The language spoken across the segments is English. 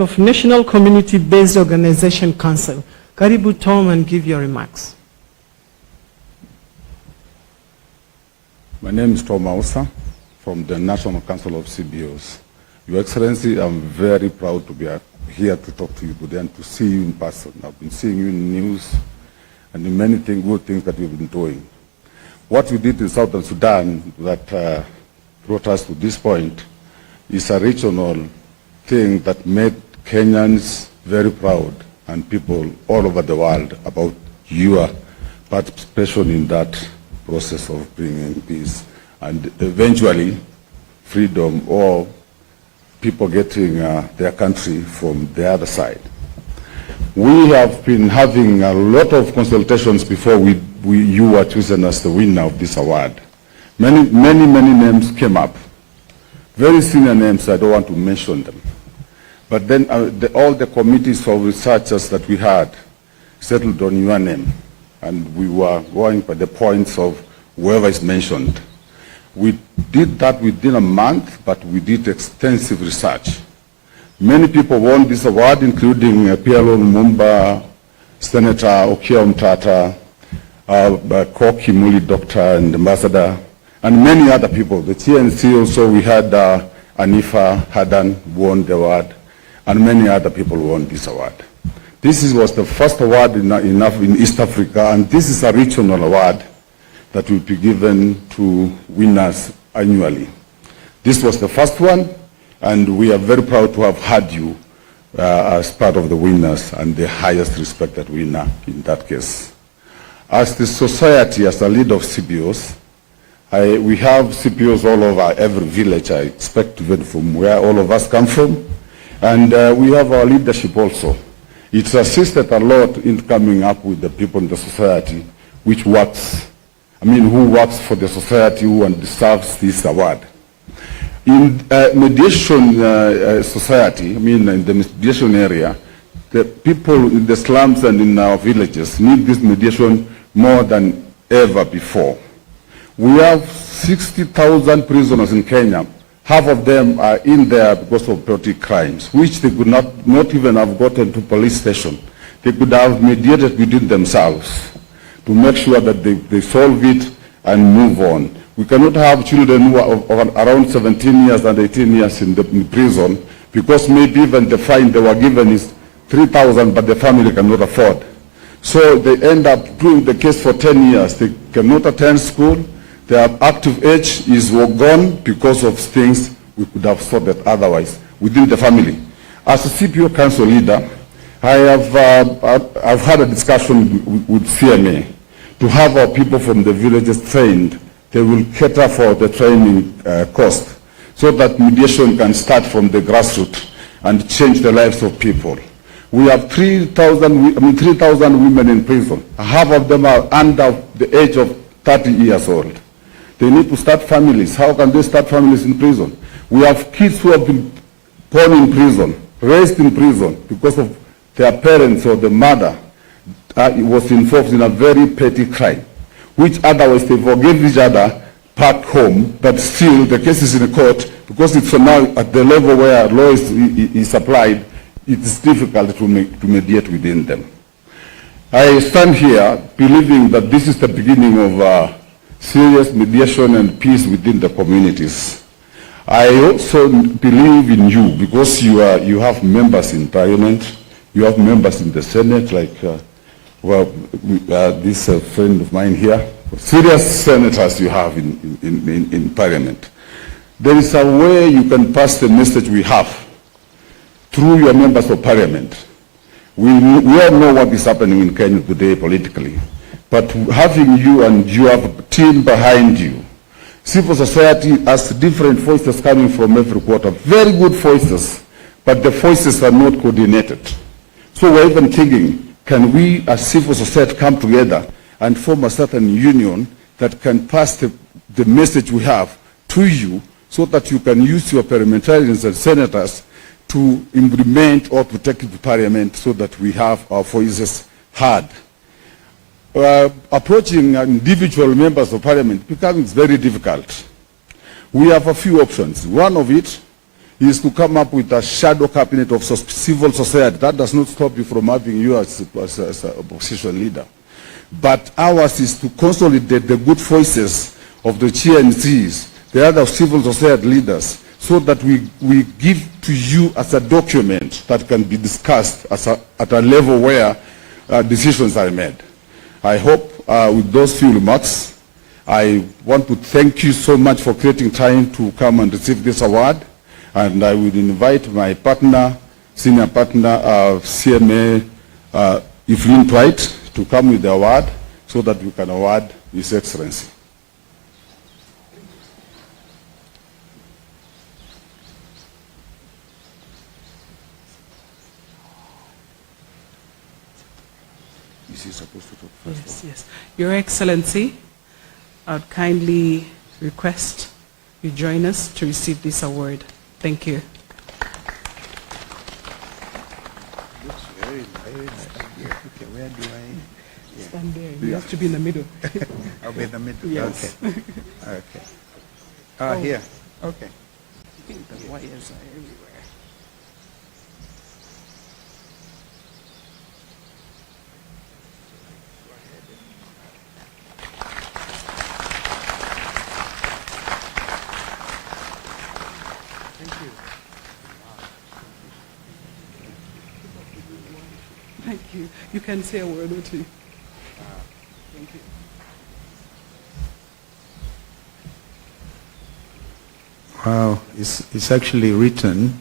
of National Community-Based Organization Council. Karibu Tom and give your remarks. My name is Tom Mausa from the National Council of CBOs. Your Excellency, I'm very proud to be here to talk to you today and to see you in person. I've been seeing you in news and in many good things that you've been doing. What you did in Southern Sudan that brought us to this point is a regional thing that made Kenyans very proud and people all over the world about your participation in that process of bringing peace and eventually freedom, or people getting their country from the other side. We have been having a lot of consultations before you were chosen as the winner of this award. Many names came up. Very senior names, I don't want to mention them. But then all the committees of researchers that we had settled on your name, and we were going by the points of whoever is mentioned. We did that within a month, but we did extensive research. Many people won this award, including PLO Lumumba, Senator Okiya Mtata, Koki Muli, Doctor and Ambassador, and many other people. The TNC also, we had Anifa Hadan won the award, and many other people won this award. This was the first award in East Africa, and this is a regional award that will be given to winners annually. This was the first one, and we are very proud to have had you as part of the winners and the highest respected winner in that case. As the society, as a leader of CBOs, we have CBOs all over every village, I expect, even from where all of us come from, and we have our leadership also. It's assisted a lot in coming up with the people in the society which works, who works for the society who deserves this award. In mediation society, in the mediation area, the people in the slums and in our villages need this mediation more than ever before. We have 60,000 prisoners in Kenya. Half of them are in there because of petty crimes, which they could not even have gotten to police station. They could have mediated within themselves to make sure that they solve it and move on. We cannot have children who are around 17 years and 18 years in prison because maybe even the fine they were given is 3,000, but the family cannot afford. So they end up doing the case for 10 years. They cannot attend school. Their active age is gone because of things we could have sorted otherwise within the family. As a CPO council leader, I've had a discussion with CMA to have our people from the villages trained. They will cater for the training cost so that mediation can start from the grassroots and change the lives of people. We have 3,000 women in prison. Half of them are under the age of 30 years old. They need to start families. How can they start families in prison? We have kids who have been born in prison, raised in prison because of their parents or the mother was involved in a very petty crime, which otherwise they forgive each other back home, but still the case is in the court because it's now at the level where law is applied. It is difficult to mediate within them. I stand here believing that this is the beginning of serious mediation and peace within the communities. I also believe in you because you have members in Parliament, you have members in the Senate, like this friend of mine here. Serious senators you have in Parliament. There is a way you can pass the message we have through your members of Parliament. We all know what is happening in Kenya today politically. But having you and you have a team behind you, civil society has different voices coming from every quarter, very good voices, but the voices are not coordinated. So we're even thinking, can we as civil society come together and form a certain union that can pass the message we have to you so that you can use your parliamentarians and senators to implement or to take it to Parliament so that we have our voices heard. Approaching individual members of Parliament becomes very difficult. We have a few options. One of it is to come up with a shadow cabinet of civil society. That does not stop you from having you as an opposition leader. But ours is to consolidate the good voices of the GNCs, the other civil society leaders, so that we give to you as a document that can be discussed at a level where decisions are made. I hope with those few remarks, I want to thank you so much for creating time to come and receive this award. And I will invite my partner, senior partner, CMA, Evelyn Dwight, to come with the award so that we can award His Excellency. Is he supposed to talk first? Yes, yes. Your Excellency, I would kindly request you join us to receive this award. Thank you. Looks very, very nice. Okay, where do I? Yeah. Stand there. You have to be in the middle. I'll be in the middle. Yes. Okay. Okay. Oh. Here. Okay. I think the wires are everywhere. Thank you. You can say a word or two. Thank you. Wow, it's actually written.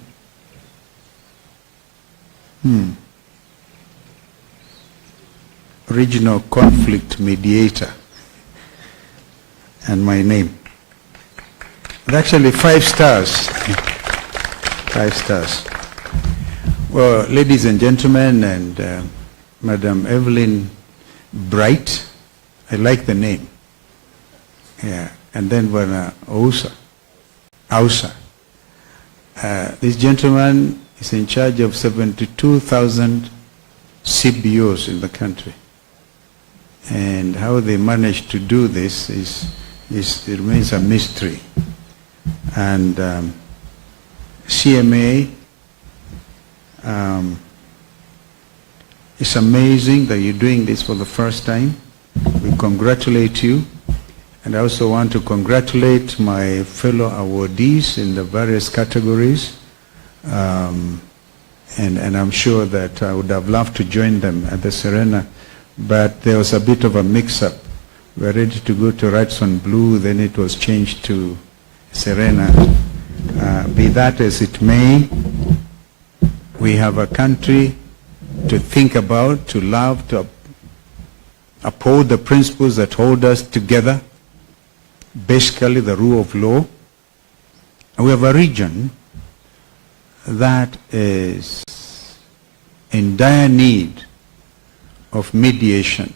Regional conflict mediator. And my name. It's actually 5 stars. 5 stars. Well, ladies and gentlemen, and Madam Evelyn Bright, I like the name. Yeah, and then Ausa. This gentleman is in charge of 72,000 CBOs in the country. And how they managed to do this it remains a mystery. And CMA, it's amazing that you're doing this for the first time. We congratulate you. And I also want to congratulate my fellow awardees in the various categories. And I'm sure that I would have loved to join them at the Serena, but there was a bit of a mix-up. We were ready to go to Radisson Blue, then it was changed to Serena. Be that as it may, we have a country to think about, to love, to uphold the principles that hold us together, basically the rule of law. And we have a region that is in dire need of mediation.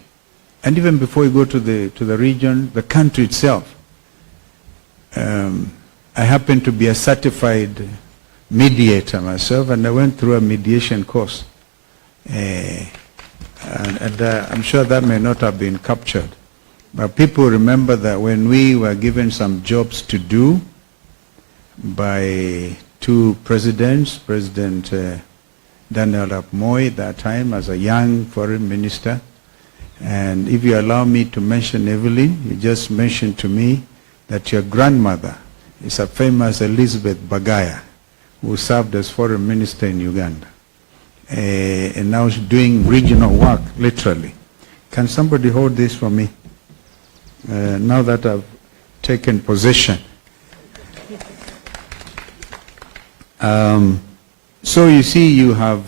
And even before we go to the region, the country itself. I happen to be a certified mediator myself, and I went through a mediation course. And I'm sure that may not have been captured. But people remember that when we were given some jobs to do by 2 presidents, President Daniel Arap Moi at that time as a young foreign minister, and if you allow me to mention Evelyn, you just mentioned to me that your grandmother is a famous Elizabeth Bagaya, who served as foreign minister in Uganda. And now she's doing regional work, literally. Can somebody hold this for me? Now that I've taken possession. So you see, you have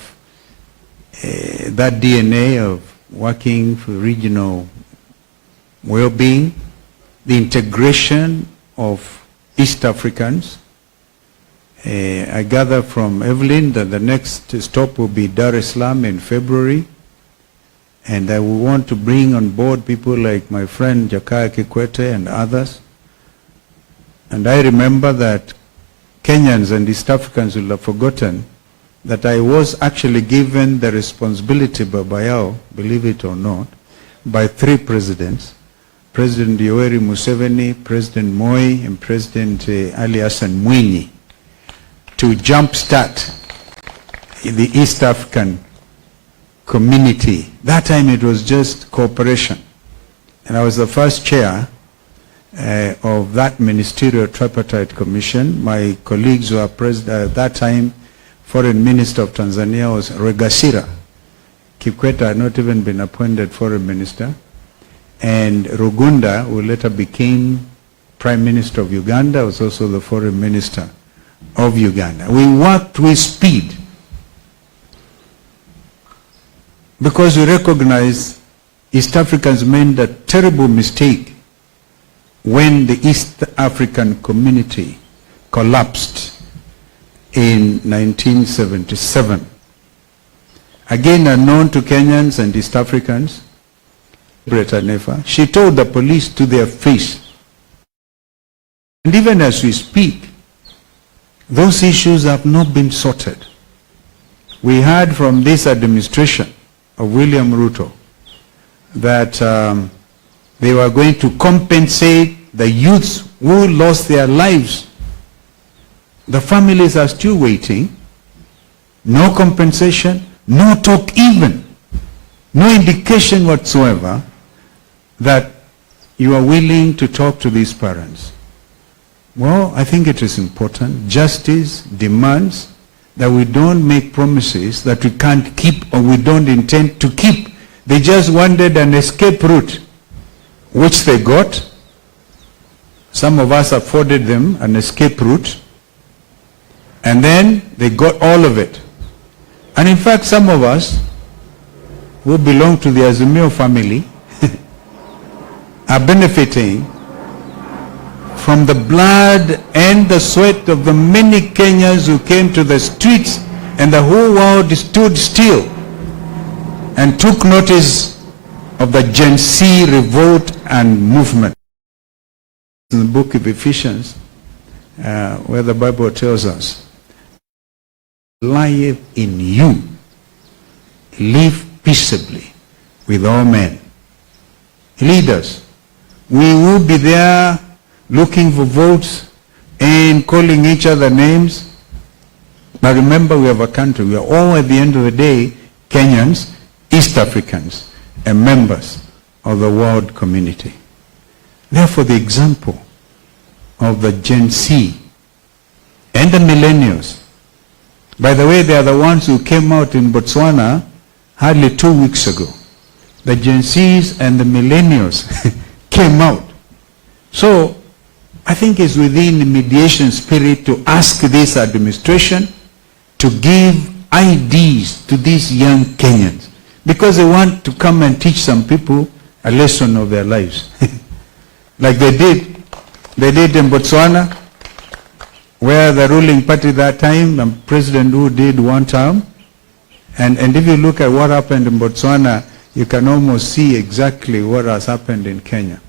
that DNA of working for regional well-being, the integration of East Africans. I gather from Evelyn that the next stop will be Dar es Salaam in February. And I will want to bring on board people like my friend Jakaya Kikwete and others. And I remember that Kenyans and East Africans will have forgotten that I was actually given the responsibility by Bayao, believe it or not, by 3 presidents, President Yoweri Museveni, President Moi, and President Ali Hassan Mwinyi, to jumpstart the East African community. That time it was just cooperation. And I was the first chair of that ministerial tripartite commission. My colleagues were president at that time. Foreign Minister of Tanzania was Regasira. Kikwete had not even been appointed foreign minister. And Rugunda, who later became Prime Minister of Uganda, was also the foreign minister of Uganda. We worked with speed because we recognize East Africans made a terrible mistake when the East African community collapsed in 1977. Again, unknown to Kenyans and East Africans, Bretta Nefa, she told the police to their face. And even as we speak, those issues have not been sorted. We heard from this administration of William Ruto that they were going to compensate the youths who lost their lives. The families are still waiting. No compensation, no talk even, no indication whatsoever that you are willing to talk to these parents. Well, I think it is important. Justice demands that we don't make promises that we can't keep or we don't intend to keep. They just wanted an escape route, which they got. Some of us afforded them an escape route, and then they got all of it. And in fact, some of us who belong to the Azimio family are benefiting from the blood and the sweat of the many Kenyans who came to the streets, and the whole world stood still and took notice of the Gen Z revolt and movement. In the book of Ephesians, where the Bible tells us, live in you, live peaceably with all men. Leaders, we will be there looking for votes and calling each other names. But remember, we have a country. We are all, at the end of the day, Kenyans, East Africans, and members of the world community. Therefore, the example of the Gen Z and the millennials, by the way, they are the ones who came out in Botswana hardly 2 weeks ago. The Gen Zs and the millennials came out. So, I think it's within the mediation spirit to ask this administration to give IDs to these young Kenyans, because they want to come and teach some people a lesson of their lives. Like they did in Botswana, where the ruling party that time, the president who did one term, and if you look at what happened in Botswana, you can almost see exactly what has happened in Kenya.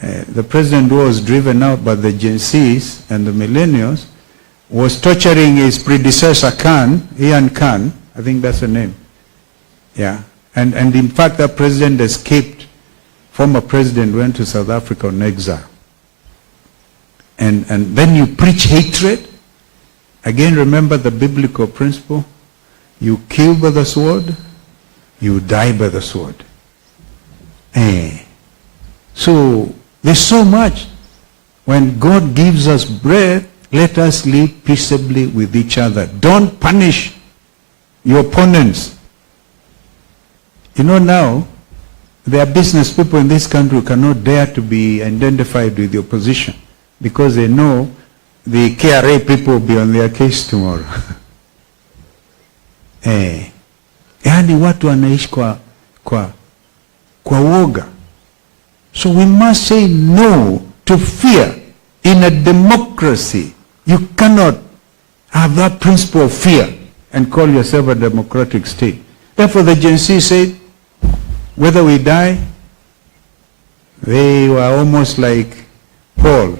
The president who was driven out by the Gen Zs and the millennials was torturing his predecessor Ian Khan, I think that's the name. Yeah. And in fact, that president escaped. Former president went to South Africa on exile. And then you preach hatred. Again, remember the biblical principle. You kill by the sword, you die by the sword. So, there's so much. When God gives us breath, let us live peaceably with each other. Don't punish your opponents. You know, now, there are business people in this country who cannot dare to be identified with the opposition because they know the KRA people will be on their case tomorrow. Yaani watu wanaishi kwa woga. So we must say no to fear. In a democracy, you cannot have that principle of fear and call yourself a democratic state. Therefore, the Gen Z said, whether we die, they were almost like Paul,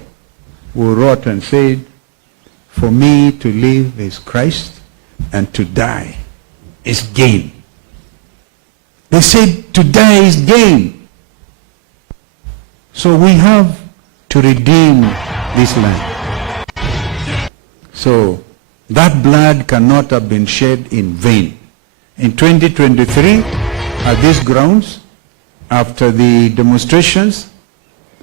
who wrote and said, for me to live is Christ, and to die is gain. They said to die is gain. So we have to redeem this land. So That blood cannot have been shed in vain. In 2023, at these grounds, after the demonstrations,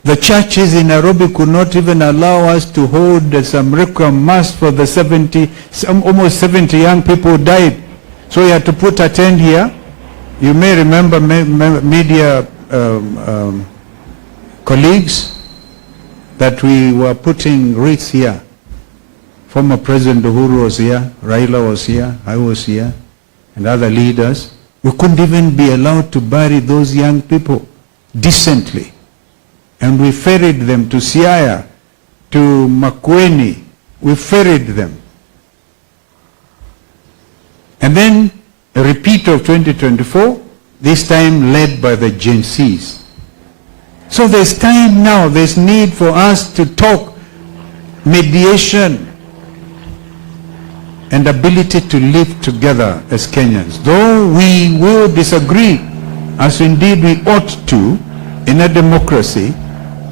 the churches in Nairobi could not even allow us to hold some requiem mass for the almost 70 young people who died. So we had to put a tent here. You may remember media colleagues that we were putting wreaths here. Former President Uhuru was here, Raila was here, I was here, and other leaders. We couldn't even be allowed to bury those young people decently. And we ferried them to Siaya, to Makueni. We ferried them. And then a repeat of 2024, this time led by the Gen Zs. So there's time now, there's need for us to talk mediation and ability to live together as Kenyans. Though we will disagree, as indeed we ought to in a democracy,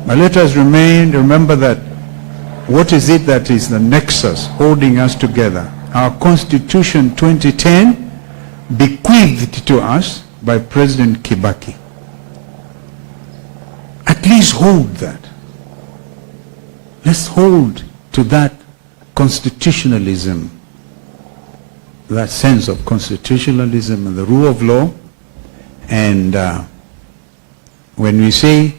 but let us remember that what is it that is the nexus holding us together? Our Constitution 2010, bequeathed to us by President Kibaki. At least hold that. Let's hold to that constitutionalism, that sense of constitutionalism and the rule of law. And when we say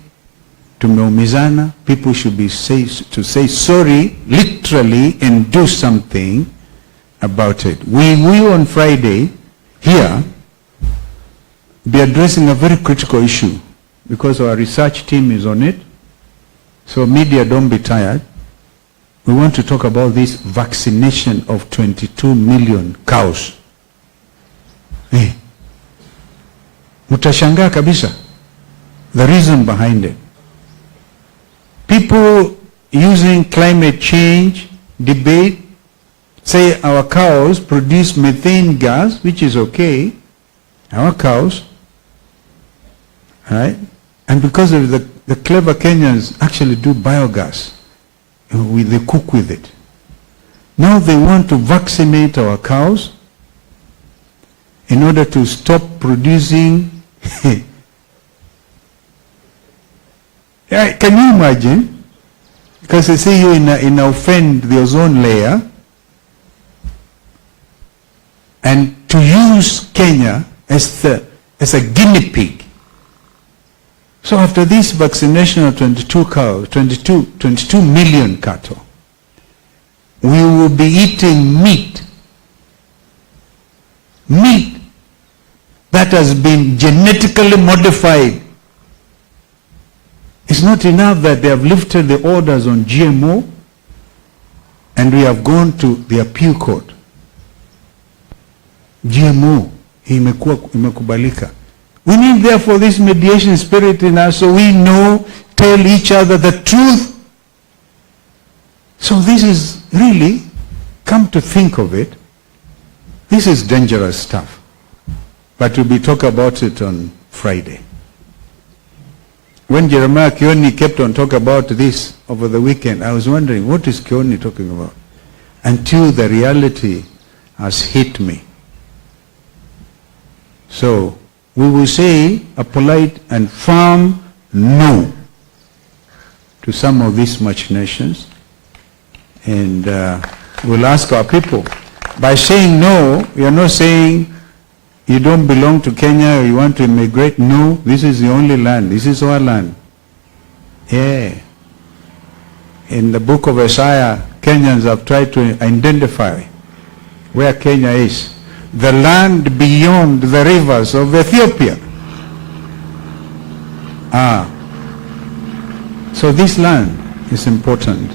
tumeumizana, people should be say sorry literally and do something about it. We will on Friday here be addressing a very critical issue because our research team is on it. So media, don't be tired. We want to talk about this vaccination of 22 million cows. Mutashangaa kabisa the reason behind it. People using climate change debate say our cows produce methane gas, which is okay. Our cows, right? And because of the clever Kenyans actually do biogas. They cook with it. Now they want to vaccinate our cows in order to stop producing. Can you imagine? Because they say you in offend the ozone layer, and to use Kenya as a guinea pig. So after this vaccination of 22 million cattle, we will be eating meat that has been genetically modified. It's not enough that they have lifted the orders on GMO and we have gone to the appeal court. GMO imekubalika. We need therefore this mediation spirit in us so we know, tell each other the truth. So this is really, come to think of it, this is dangerous stuff. But we'll be talking about it on Friday. When Jeremiah Kioni kept on talking about this over the weekend, I was wondering, what is Kioni talking about? Until the reality has hit me. So, we will say a polite and firm no to some of these machinations. And we'll ask our people. By saying no, we are not saying you don't belong to Kenya or you want to immigrate. No, this is the only land. This is our land. Yeah. In the book of Isaiah, Kenyans have tried to identify where Kenya is. The land beyond the rivers of Ethiopia. So this land is important.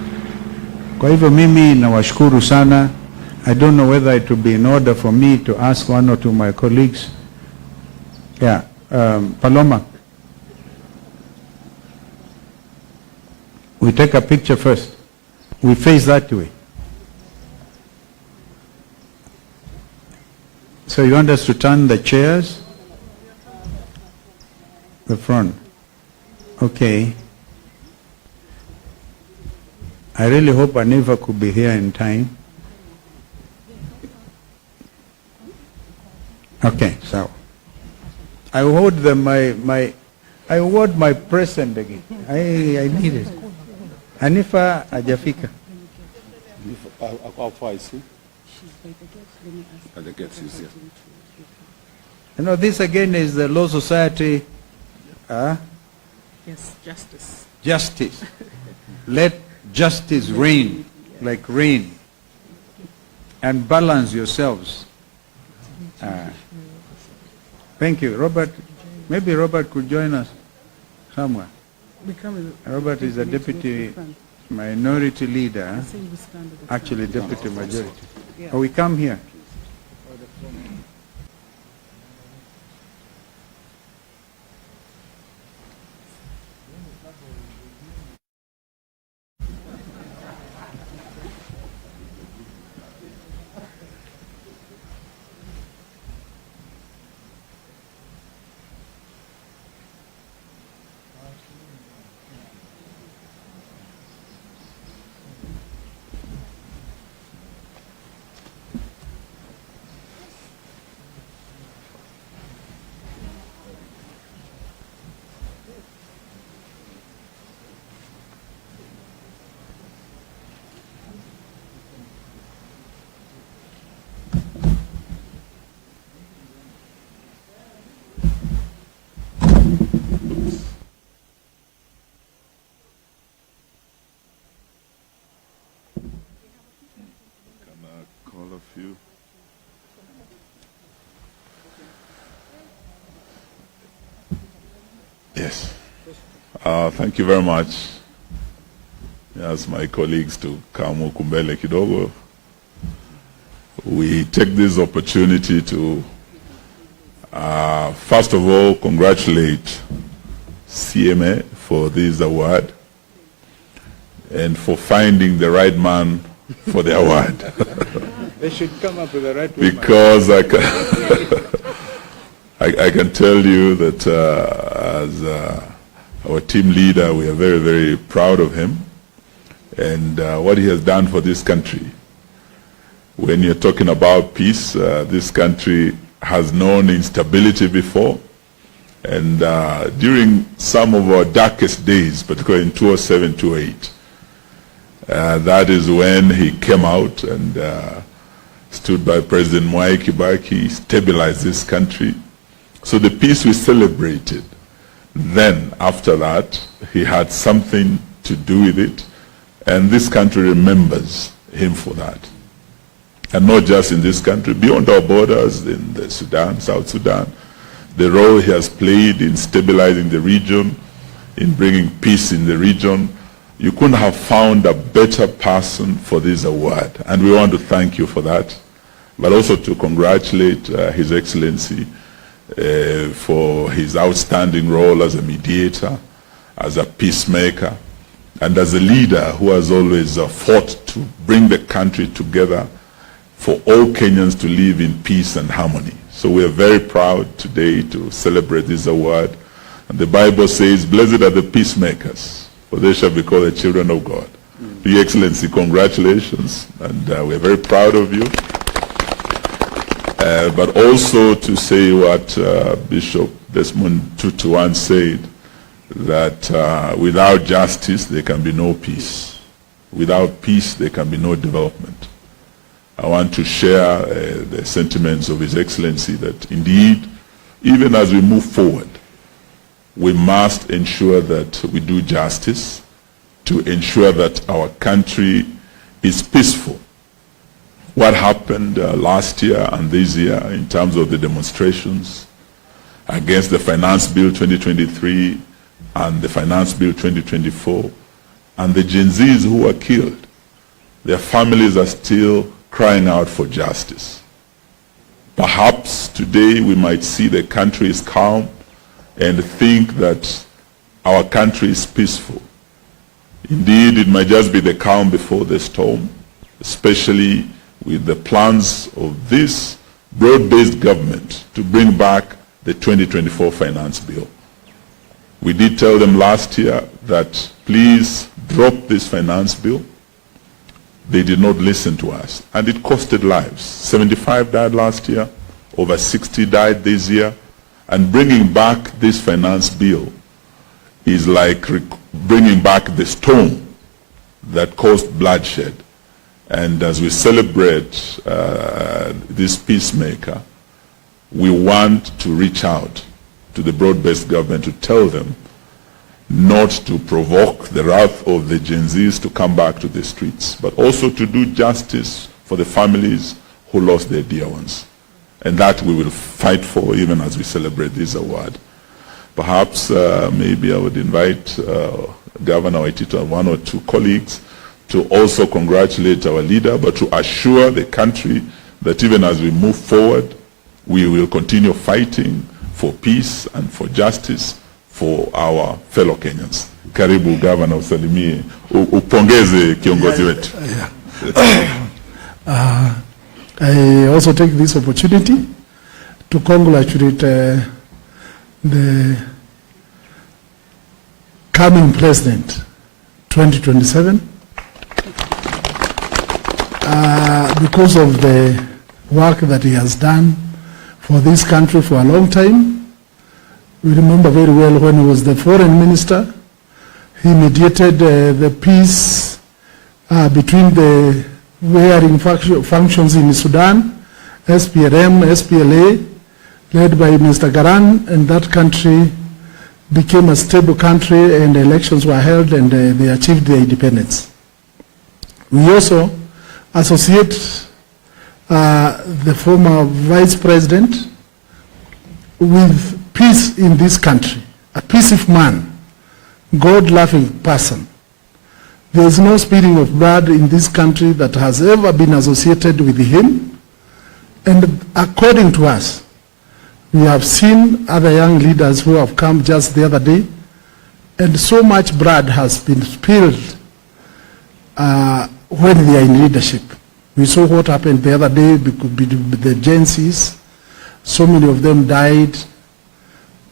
Kwa hivyo mimi nawashukuru sana. I don't know whether it would be in order for me to ask one or two of my colleagues. Yeah, Paloma. We take a picture first. We face that way. So you want us to turn the chairs? The front. Okay. I really hope Aniva could be here in time. Okay, so I award them I award my present again. I need it. Hanifa hajafika. How far is he? At the gates, he's here. You know, this again is the Law Society. Yes, justice. Justice. Let justice reign like rain. And balance yourselves. Thank you. Robert, maybe Robert could join us somewhere. Robert is a deputy minority leader, actually deputy majority. Oh, we come here. Yes. Thank you very much. Yes, my colleagues to come kumbele kidogo. We take this opportunity to, first of all, congratulate CMA for this award and for finding the right man for the award. They should come up with the right woman. Because I can tell you that as our team leader, we are very, very proud of him and what he has done for this country. When you're talking about peace, this country has known instability before. And during some of our darkest days, particularly in 2007, 2008, that is when he came out and stood by President Mwai Kibaki, stabilized this country. So the peace we celebrated, then after that, he had something to do with it, and this country remembers him for that. And not just in this country, beyond our borders, in the Sudan, South Sudan, the role he has played in stabilizing the region, in bringing peace in the region. You couldn't have found a better person for this award, and we want to thank you for that, but also to congratulate His Excellency for his outstanding role as a mediator, as a peacemaker, and as a leader who has always fought to bring the country together for all Kenyans to live in peace and harmony. So we are very proud today to celebrate this award. And the Bible says, "Blessed are the peacemakers, for they shall be called the children of God." Your Excellency, congratulations, and we are very proud of you. But also to say what Bishop Desmond Tutu once said, that without justice there can be no peace. Without peace there can be no development. I want to share the sentiments of His Excellency that indeed, even as we move forward, we must ensure that we do justice to ensure that our country is peaceful. What happened last year and this year in terms of the demonstrations against the Finance Bill 2023 and the Finance Bill 2024, and the Gen Zs who were killed, their families are still crying out for justice. Perhaps today we might see the country is calm and think that our country is peaceful. Indeed, it might just be the calm before the storm, especially with the plans of this broad-based government to bring back the 2024 Finance Bill. We did tell them last year that please drop this Finance Bill. They did not listen to us, and it costed lives. 75 died last year, over 60 died this year. And bringing back this finance bill is like bringing back the storm that caused bloodshed. And as we celebrate this peacemaker, we want to reach out to the broad-based government to tell them not to provoke the wrath of the Gen Zs to come back to the streets, but also to do justice for the families who lost their dear ones. And that we will fight for even as we celebrate this award. Perhaps maybe I would invite Governor Waitito and one or two colleagues to also congratulate our leader, but to assure the country that even as we move forward, we will continue fighting for peace and for justice for our fellow Kenyans. Karibu Governor, usalimie, upongeze kiongozi wetu. I also take this opportunity to congratulate the coming president, 2027, because of the work that he has done for this country for a long time. We remember very well when he was the foreign minister, he mediated the peace between the varying functions in Sudan, SPLM, SPLA, led by Mr. Garan, and that country became a stable country and elections were held and they achieved their independence. We also associate the former vice president with peace in this country, a peaceful man, God-loving person. There is no spilling of blood in this country that has ever been associated with him. And according to us, we have seen other young leaders who have come just the other day, and so much blood has been spilled when they are in leadership. We saw what happened the other day with the Gen Zs. So many of them died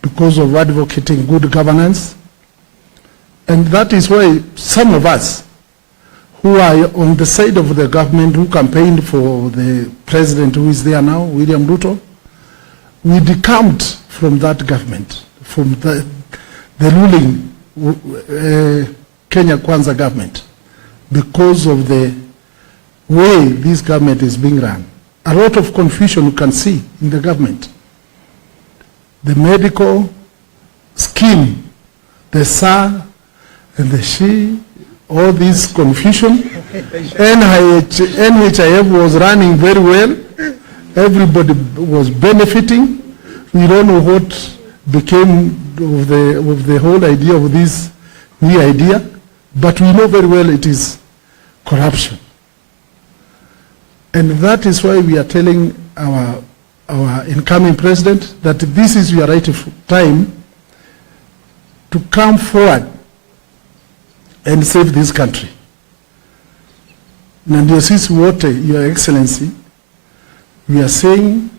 because of advocating good governance. And that is why some of us who are on the side of the government, who campaigned for the president who is there now, William Ruto, we decamped from that government, from the ruling Kenya Kwanza government, because of the way this government is being run. A lot of confusion you can see in the government. The medical scheme, the SAR, and the SHE, all this confusion. NHIF was running very well. Everybody was benefiting. We don't know what became of the whole idea of this new idea, but we know very well it is corruption. And that is why we are telling our incoming president that this is your right time to come forward and save this country. Na ndio sisi wote, Your Excellency, we are saying,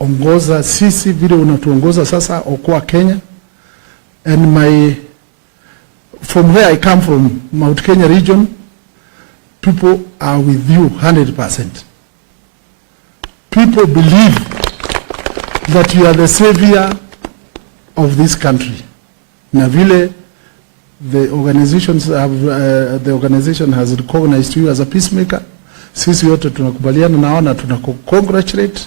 ongoza sisi vile unatuongoza sasa, okoa Kenya. And from where I come from, Mount Kenya region, people are with you 100%. People believe that you are the savior of this country. Na vile the organization has recognized you as a peacemaker. Sisi yote tunakubaliana nao na tunakongratulate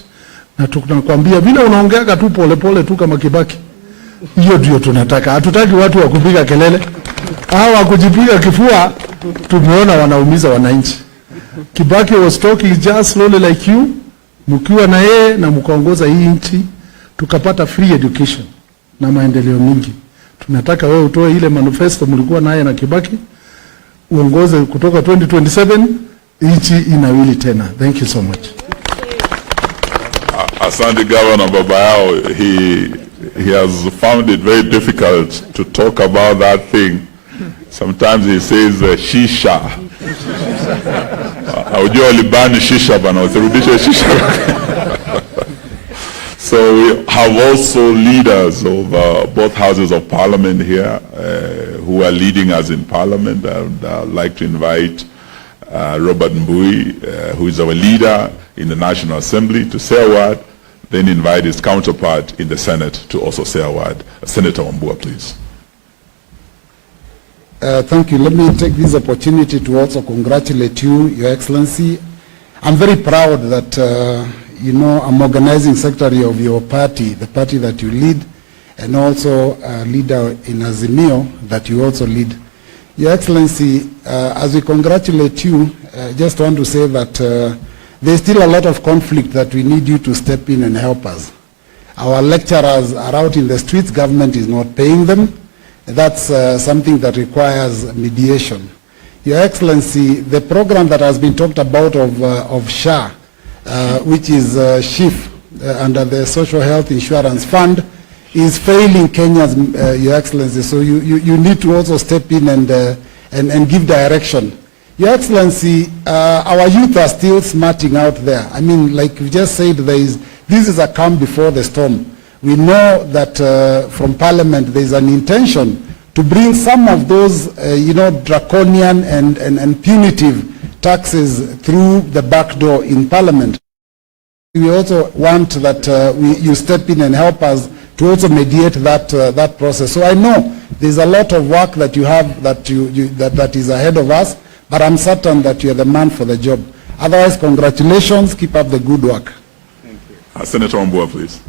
na tunakwambia vile unaongeaga tu pole tu kama Kibaki. Hiyo ndio tunataka. Hatutaki watu wa kupiga kelele. Hawa kujipiga kifua tumeona wanaumiza wananchi. Kibaki was talking just slowly like you, mkiwa na yeye na mkaongoza hii nchi, tukapata free education na maendeleo mingi. Tunataka wewe utoe ile manifesto mlikuwa naye na Kibaki, uongoze kutoka 2027, nchi inawili tena. Thank you so much. Asante Governor baba yao, he has found it very difficult to talk about that thing. Sometimes he says shisha. Haujua libani shisha bana, usirudishe shisha. So we have also leaders of both houses of parliament here who are leading us in parliament. I'd like to invite Robert Mbui, who is our leader in the National Assembly, to say a word. then invite his counterpart in the Senate to also say a word. Senator Wambua, please. Thank you. Let me take this opportunity to also congratulate you, Your Excellency. I'm very proud that, I'm organizing secretary of your party, the party that you lead, and also a leader in Azimio that you also lead. Your Excellency, as we congratulate you, just want to say that there's still a lot of conflict that we need you to step in and help us. Our lecturers are out in the streets, government is not paying them. That's something that requires mediation. Your Excellency, the program that has been talked about of SHA, which is SHIF, under the Social Health Insurance Fund, is failing Kenya's, Your Excellency. So you need to also step in and give direction. Your Excellency, our youth are still smarting out there. I mean, like you just said, this is a calm before the storm. We know that from Parliament there is an intention to bring some of those, draconian and punitive taxes through the back door in Parliament. We also want that you step in and help us to also mediate that process. So I know there's a lot of work that you have that is ahead of us, but I'm certain that you're the man for the job. Otherwise, congratulations. Keep up the good work. Thank you. Senator Wambua, please.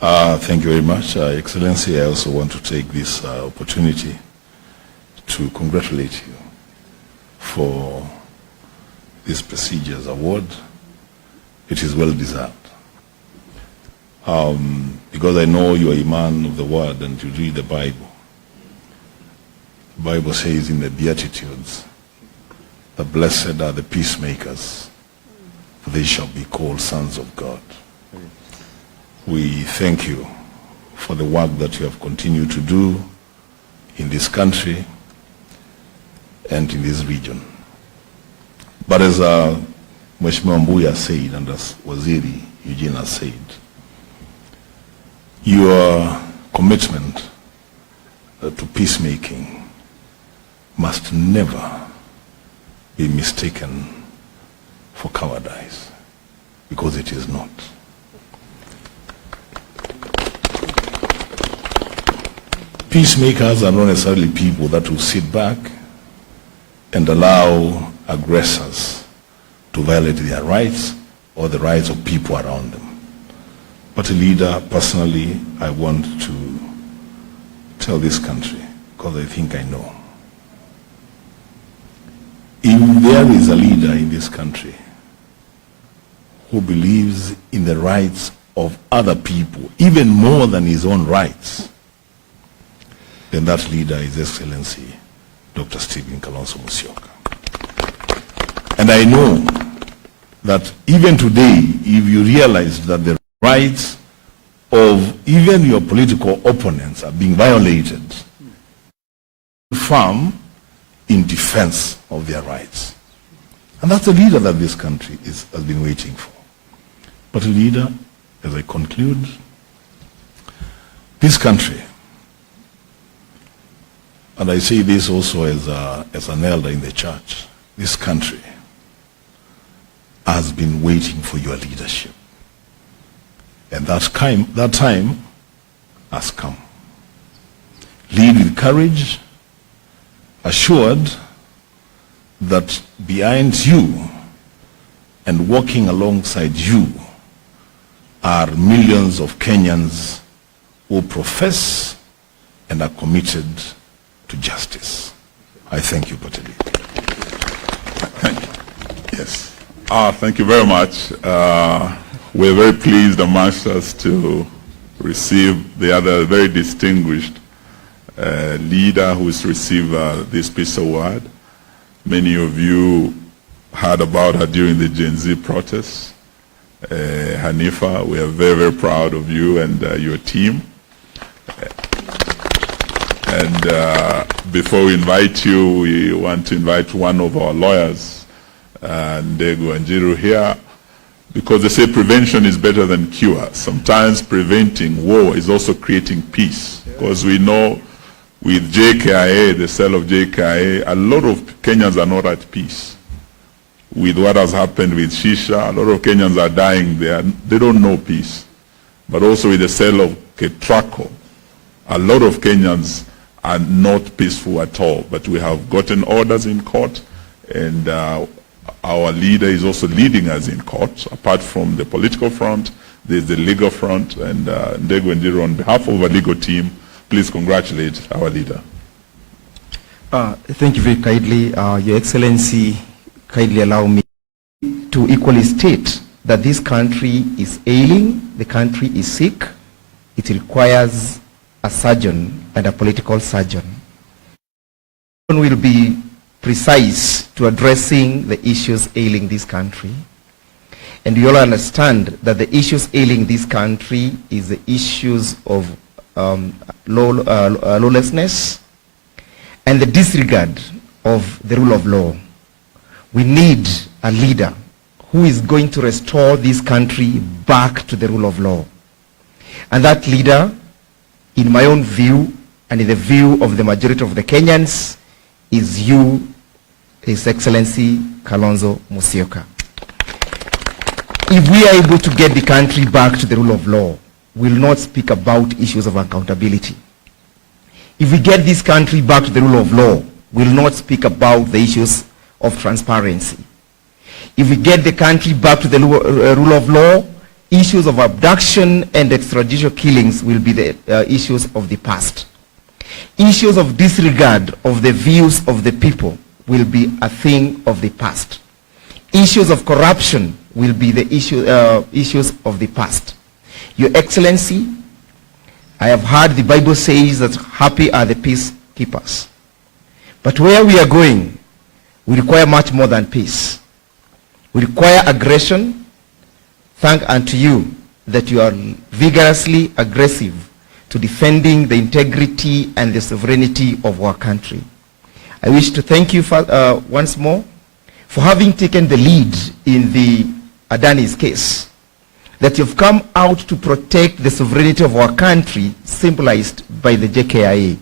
Thank you very much, Excellency. I also want to take this opportunity to congratulate you for this prestigious award. It is well deserved. Because I know you are a man of the word and you read the Bible. The Bible says in the Beatitudes, the blessed are the peacemakers, for they shall be called sons of God. We thank you for the work that you have continued to do in this country and in this region. But as Mheshimiwa Mbuya said, and as Waziri Eugene has said, your commitment to peacemaking must never be mistaken for cowardice, because it is not. Peacemakers are not necessarily people that will sit back and allow aggressors to violate their rights or the rights of people around them. But a leader, personally, I want to tell this country, because I think I know. If there is a leader in this country who believes in the rights of other people, even more than his own rights, then that leader is Excellency Dr. Stephen Kalonzo Musyoka. And I know that even today, if you realize that the rights of even your political opponents are being violated, firm in defense of their rights. And that's the leader that this country has been waiting for. But a leader, as I conclude, this country, and I say this also as an elder in the church, this country has been waiting for your leadership. And that time has come. Lead with courage, assured that behind you and walking alongside you are millions of Kenyans who profess and are committed to justice. I thank you, Pateli. Thank you. Yes. Thank you very much. We're very pleased amongst us to receive the other very distinguished leader who has received this Peace Award. Many of you heard about her during the Gen Z protests. Hanifa, we are very, very proud of you and your team. And before we invite you, we want to invite one of our lawyers, Ndegu Anjiru, here, because they say prevention is better than cure. Sometimes preventing war is also creating peace, because we know with JKIA, the sale of JKIA, a lot of Kenyans are not at peace. with what has happened with Shisha. A lot of Kenyans are dying there. They don't know peace. But also with the sale of Ketraco, a lot of Kenyans are not peaceful at all. But we have gotten orders in court, and our leader is also leading us in court. Apart from the political front, there's the legal front, and Ndego Ndiro, on behalf of our legal team, please congratulate our leader. Thank you very kindly. Your Excellency, kindly allow me to equally state that this country is ailing, the country is sick. It requires a surgeon and a political surgeon. Will be precise to addressing the issues ailing this country. And you all understand that the issues ailing this country is the issues of lawlessness and the disregard of the rule of law. We need a leader who is going to restore this country back to the rule of law. And that leader, in my own view, and in the view of the majority of the Kenyans, is you, His Excellency Kalonzo Musyoka. If we are able to get the country back to the rule of law, we will not speak about issues of accountability. If we get this country back to the rule of law, we will not speak about the issues of transparency. If we get the country back to the rule of law, issues of abduction and extrajudicial killings will be the issues of the past. Issues of disregard of the views of the people will be a thing of the past. Issues of corruption will be the issues of the past. Your Excellency, I have heard the Bible says that happy are the peacekeepers. But where we are going, we require much more than peace. We require aggression. Thank unto you that you are vigorously aggressive to defending the integrity and the sovereignty of our country. I wish to thank you for, once more for having taken the lead in the Adani's case, that you've come out to protect the sovereignty of our country, symbolized by the JKIA.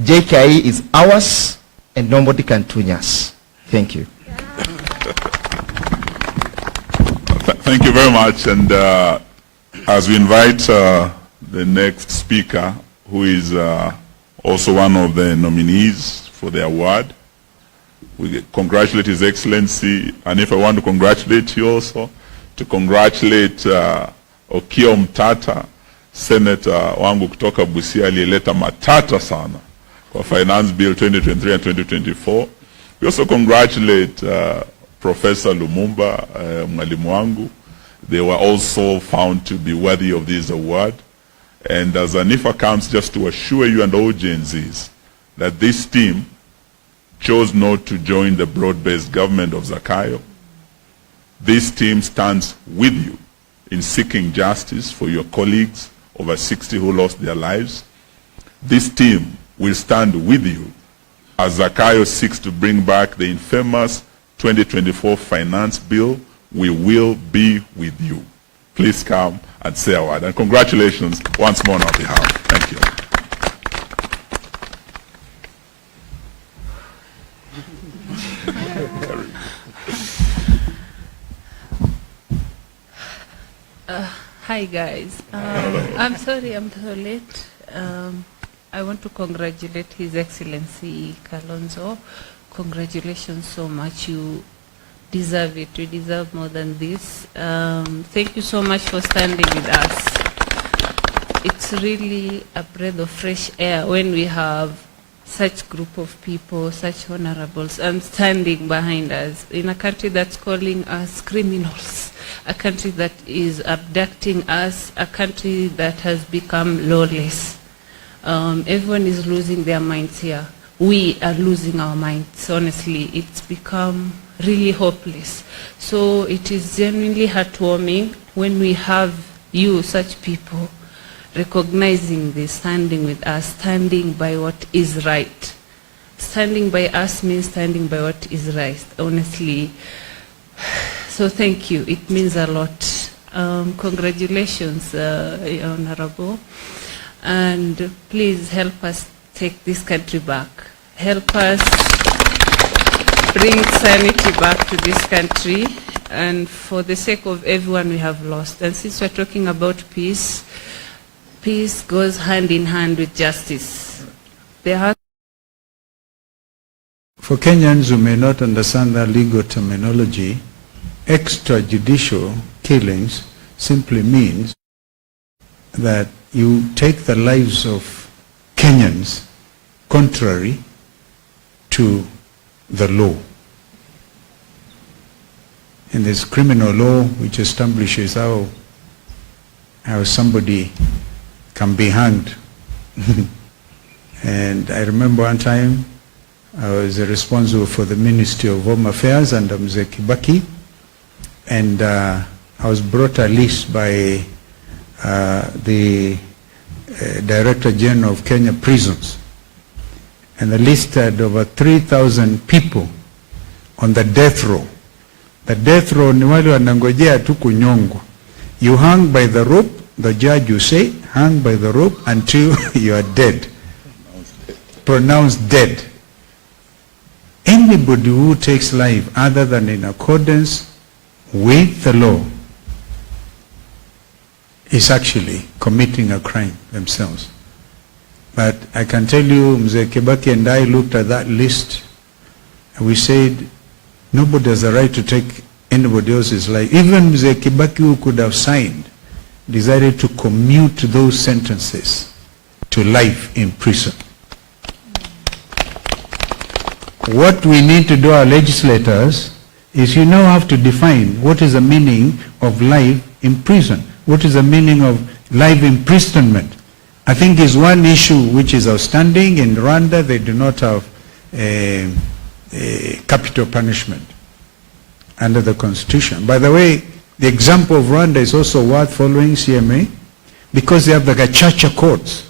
JKIA is ours, and nobody can tune us. Thank you. Thank you very much. And as we invite the next speaker, who is also one of the nominees for the award, we congratulate His Excellency. And if I want to congratulate you also, to congratulate Okiya Mtata, Senator wangu kutoka Busia, aliyeleta matata sana kwa Finance Bill 2023 and 2024. We also congratulate Professor Lumumba, mwalimu wangu. They were also found to be worthy of this award. And as Anifa comes, just to assure you and all Gen Zs that this team chose not to join the broad-based government of Zakayo. This team stands with you in seeking justice for your colleagues, over 60 who lost their lives. This team will stand with you as Zakayo seeks to bring back the infamous 2024 Finance Bill. We will be with you. Please come and say a word. And congratulations once more on our behalf. Thank you. Hi guys, I'm sorry I'm so late. I want to congratulate His Excellency Kalonzo. Congratulations so much. You deserve it. You deserve more than this. Thank you so much for standing with us. It's really a breath of fresh air when we have such group of people, such honorables, and standing behind us in a country that's calling us criminals, a country that is abducting us, a country that has become lawless. Everyone is losing their minds here. We are losing our minds, honestly. It's become really hopeless. So it is genuinely heartwarming when we have you, such people, recognizing this, standing with us, standing by what is right. Standing by us means standing by what is right, honestly. So thank you. It means a lot. Congratulations, Honorable. And please help us take this country back. Help us bring sanity back to this country, and for the sake of everyone we have lost. And since we're talking about peace, peace goes hand in hand with justice. For Kenyans who may not understand that legal terminology, extrajudicial killings simply means that you take the lives of Kenyans contrary to the law. And there's criminal law which establishes how somebody can be hanged. And I remember one time I was responsible for the Ministry of Home Affairs under Mzee Kibaki, and I was brought a list by the Director General of Kenya Prisons, and the list had over 3,000 people on the death row. The death row ni wale wanangojea tu kunyongwa. You hang by the rope, the judge will say, hang by the rope until you are dead. Pronounced dead. Anybody who takes life other than in accordance with the law is actually committing a crime themselves. But I can tell you, Mzee Kibaki and I looked at that list and we said, nobody has the right to take anybody else's life. Even Mzee Kibaki, who could have signed, decided to commute those sentences to life in prison. What we need to do, our legislators, is you now have to define what is the meaning of life in prison. What is the meaning of life imprisonment? I think is one issue which is outstanding. In Rwanda, they do not have capital punishment under the Constitution. By the way, the example of Rwanda is also worth following, CMA, because they have the gacaca courts,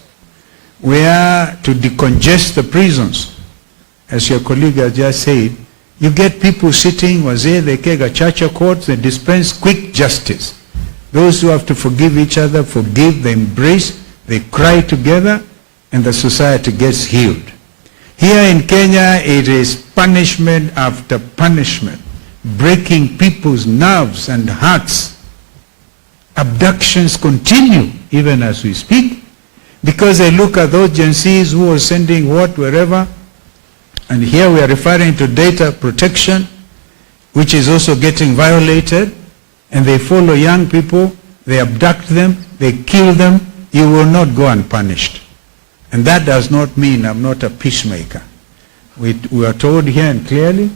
where to decongest the prisons, as your colleague has just said, you get people sitting, wazee, they take gacaca courts, they dispense quick justice. Those who have to forgive each other, forgive, they embrace, they cry together, and the society gets healed. Here in Kenya, it is punishment after punishment, breaking people's nerves and hearts. Abductions continue, even as we speak, because I look at those Gen Zs who are sending what, wherever, and here we are referring to data protection, which is also getting violated, and they follow young people, they abduct them, they kill them. You will not go unpunished. And that does not mean I'm not a peacemaker. We are told here and clearly,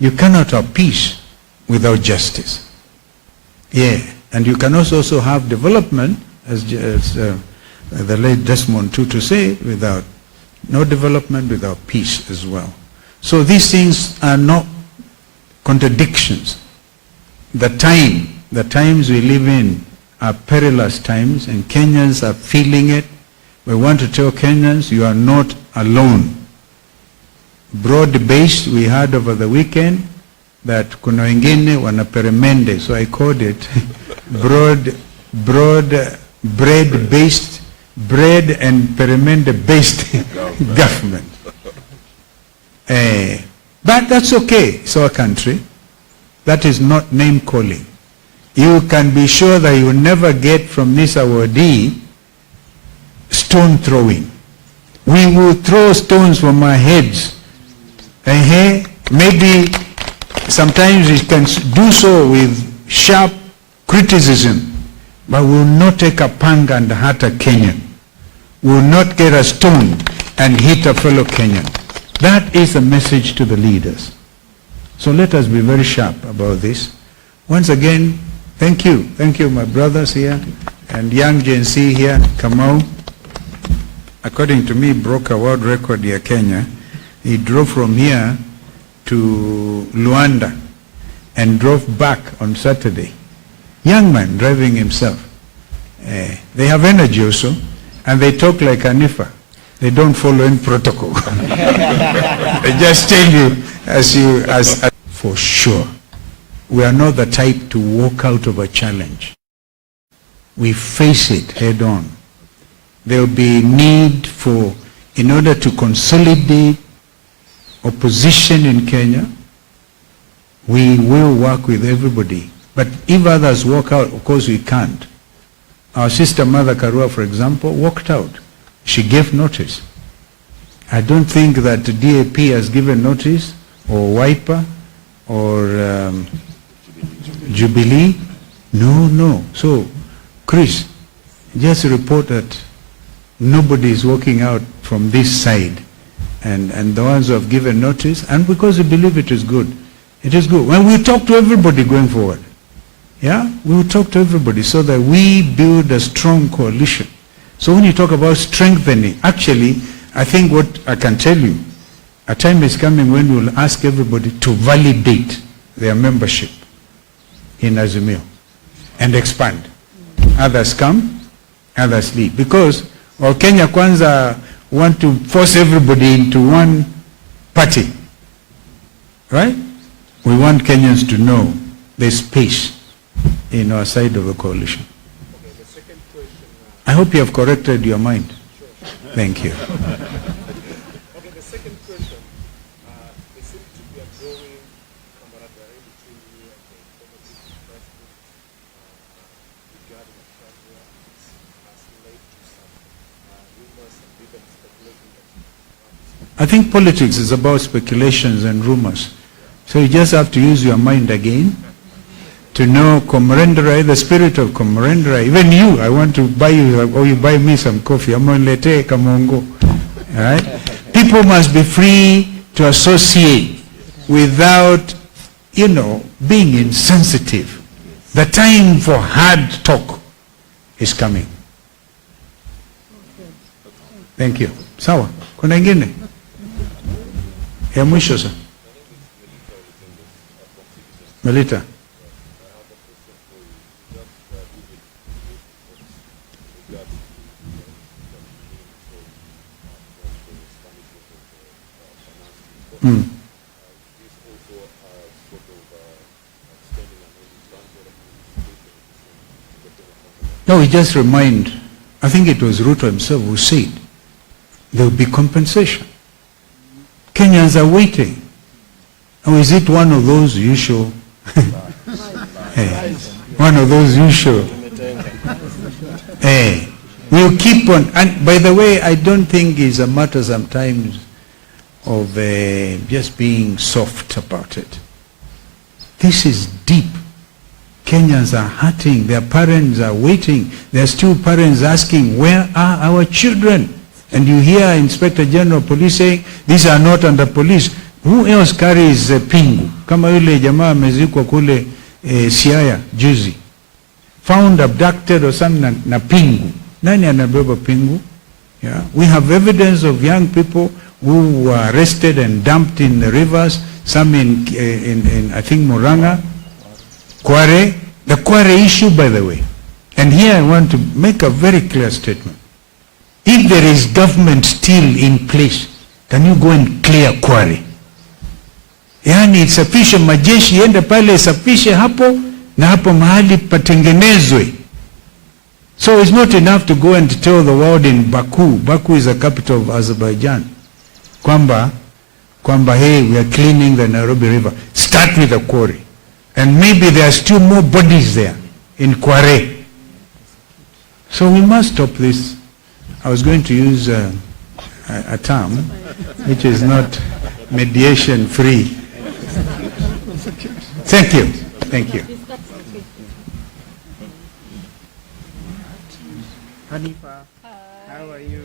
you cannot have peace without justice. Yeah, and you can also have development, as the late Desmond Tutu say, without no development without peace as well. So these things are not contradictions. The times we live in are perilous times, and Kenyans are feeling it. We want to tell Kenyans, you are not alone. Broad-based, we heard over the weekend that kuna wengine wana peremende, so I called it bread-based, bread and peremende-based government. But that's okay, it's our country. That is not name-calling. You can be sure that you will never get from this awardee stone throwing. We will throw stones from our heads. Maybe sometimes we can do so with sharp criticism, but we will not take a panga and hurt a Kenyan. We will not get a stone and hit a fellow Kenyan. That is a message to the leaders. So let us be very sharp about this. Once again, thank you. Thank you, my brothers here, and young Gen Z here, Kamau. According to me, broke a world record here, Kenya. He drove from here to Luanda and drove back on Saturday. Young man driving himself. They have energy also, and they talk like Hanifa. They don't follow any protocol. They just tell you as for sure. We are not the type to walk out of a challenge. We face it head on. There will be need for, in order to consolidate opposition in Kenya, We will work with everybody. But if others walk out, of course we can't. Our sister Mother Karua, for example, walked out. She gave notice. I don't think that the DAP has given notice, or Wiper, or Jubilee. No. So, Chris, just report that nobody is walking out from this side, and the ones who have given notice, and because we believe it is good. It is good. Well, we'll talk to everybody going forward. Yeah? We will talk to everybody so that we build a strong coalition. So when you talk about strengthening, actually, I think what I can tell you, a time is coming when we will ask everybody to validate their membership in Azimio and expand. Others come, others leave. Because Kenya Kwanza want to force everybody into one party. Right? We want Kenyans to know there's space in our side of the coalition. Okay, the second question. I hope you have corrected your mind. Sure. Thank you. Okay, the second question. There seems to be a growing camaraderie between you and the former president regarding a trial which has led to some rumors and even speculation that I think politics is about speculations and rumors. So you just have to use your mind again to know camaraderie, the spirit of camaraderie. Even you, I want to buy you, or you buy me some coffee. I'm going to let kamongo. All right? People must be free to associate without, being insensitive. The time for hard talk is coming. Thank you. Sawa. Kuna ingine? Ya mwisho sasa. Melita. No, we just remind, I think it was Ruto himself who said, there will be compensation. Kenyans are waiting. Now, is it one of those usual, one of those usual, we'll keep on, and by the way, I don't think it's a matter sometimes of just being soft about it. This is deep. Kenyans are hurting, their parents are waiting, there are still parents asking, where are our children? And you hear Inspector General of Police saying, these are not under police. Who else carries pingu? Kama yule jamaa amezikwa kule Siaya juzi. Found abducted or something na pingu. Nani anabeba pingu? Yeah. We have evidence of young people who were arrested and dumped in the rivers, some in I think Muranga, Kware. The Kware issue, by the way. And here I want to make a very clear statement. If there is government still in place, can you go and clear Kware? Yani isafishe majeshi yende pale isafishe hapo na hapo mahali patengenezwe. So it's not enough to go and tell the world in Baku. Baku is the capital of Azerbaijan. Kwamba hey, we are cleaning the Nairobi River. Start with the quarry. And maybe there are still more bodies there in Kware. So we must stop this. I was going to use a term which is not mediation free. Thank you. Thank you. Hanifa, how are you?